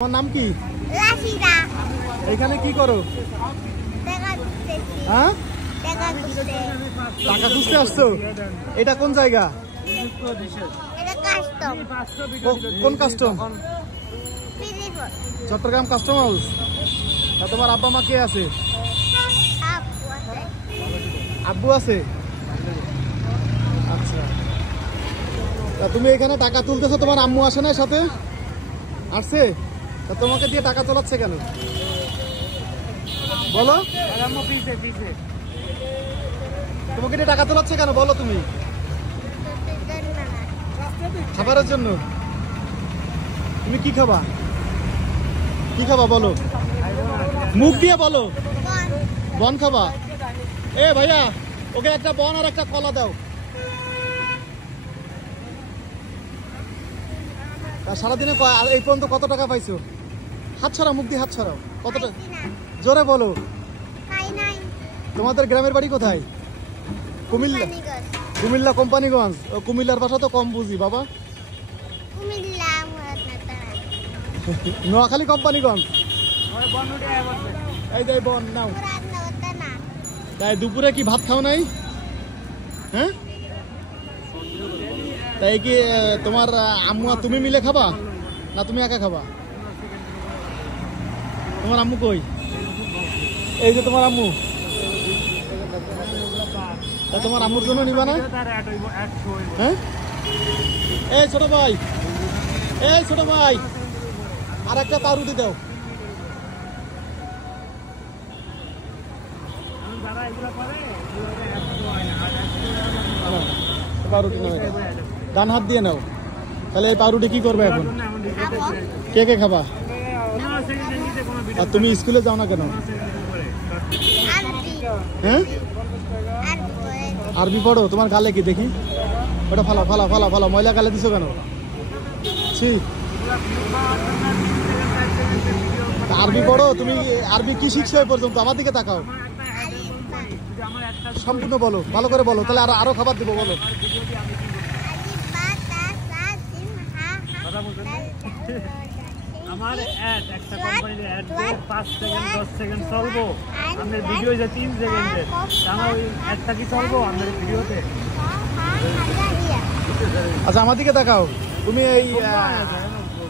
তোমার নাম কি? রাশিদা। এখানে কি করো? টাকা খুঁজতেছি। হ্যাঁ, টাকা খুঁজতে। টাকা খুঁজতে আসছো? এটা কোন জায়গা? এটা কাস্টম। কোন কাস্টম? পিরিপর। Chattogram custom house. তোমার আব্বা মা কে আছে? আপু আছে। আব্বু আছে? আচ্ছা, তা তুমি এখানে টাকা তুলতেছো, তোমার আম্মু আসে না সাথে? আসছে? তা তোমাকে দিয়ে টাকা তোলাচ্ছে কেন বলো? তোমাকে দিয়ে টাকা তোলাচ্ছে কেন বলো? তুমি খাবারের জন্য? তুমি কি খাবা? কি খাবা বলো, মুখ দিয়ে বলো। বন খাবা? এ ভাইয়া, ওকে একটা বন আর একটা কলা দাও। সারাদিনে এই পর্যন্ত কত টাকা পাইছো? হাত ছড়াও, মুখ দিয়ে হাত ছড়াও। কত টাকা জোরে বলো। তোমাদের গ্রামের বাড়ি কোথায়? কুমিল্লা? কুমিল্লা কোম্পানিগঞ্জ। ও কুমিল্লার ভাষা তো কম বুঝি বাবা। নোয়াখালী কোম্পানিগঞ্জ। এই যে বন নাও। তাই দুপুরে কি ভাত খাও নাই? হ্যাঁ, তাই কি তোমার আম্মু আর তুমি মিলে খাবা না তুমি একা খাবা? তোমার আম্মু কই? এই যে তোমার আম্মু। তা তোমার আম্মুর জন্য নিবা না? হ্যাঁ, এই ছোট ভাই, এই ছোট ভাই, আর একটা পাউরুটি দাও। পাউরুটি নাও, ডান হাত দিয়ে নাও। তাহলে এই পাউরুটি কি করবে এখন? কে কে খাবা? আর তুমি স্কুলে যাও না কেন? হ্যাঁ, আরবি পড়ো? তোমার গালে কি দেখি? ওটা ফালা ফালা ফালা ফালা, ময়লা গালে দিছো কেন? আরবি পড়ো তুমি? আরবি কি শিখছো এই পর্যন্ত? আমার দিকে তাকাও, সম্পূর্ণ বলো, ভালো করে বলো, তাহলে আরো খাবার দিব। বলো। আমার একটা কোম্পানির অ্যাড 5 সেকেন্ড 10 সেকেন্ড চলবো, আমাদের ভিডিও যে 3 সেকেন্ডের, আমার ওই অ্যাডটা কি চলবো আমাদের ভিডিওতে? আচ্ছা, আমার দিকে তাকাও। তুমি এই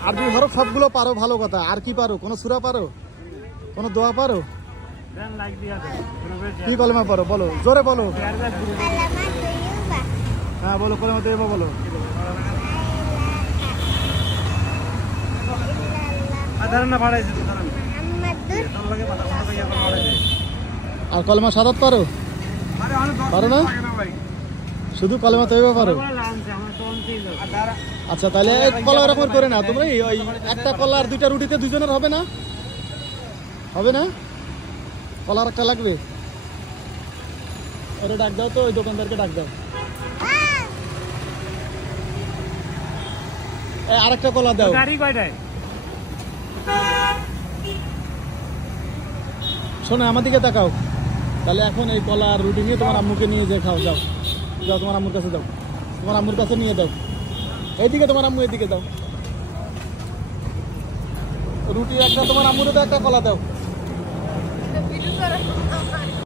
আরবি হরফ সবগুলো পারো, ভালো কথা। আর কি পারো? কোনো সূরা পারো? কোনো দোয়া পারো? কি কলেমা পারো? বলো, জোরে বলো। হ্যাঁ বলো, কলেমা তো এবার বলো। আর কলেমা সাদাত পারো? পারো না? শুধু কলেমা তো এবার পারো? আচ্ছা, তাহলে কলা এরকম করে না তোমরা। ওই একটা কলা আর 2টা রুটিতে 2জনের হবে না? হবে না? কলার একটা লাগবে। ওরে ডাক দাও তো, ওই দোকানদারকে ডাক দাও। আরেকটা কলা দাও। শোনো, আমার দিকে তাকাও। তাহলে এখন এই কলা আর রুটি নিয়ে তোমার আম্মুকে নিয়ে যে খাও। যাও যাও, তোমার আম্মুর কাছে দাও। তোমার আম্মুর কাছে নিয়ে দাও। এইদিকে তোমার আম্মু, এদিকে দাও। রুটি একটা, তোমার আম্মুর একটা কলা দাও।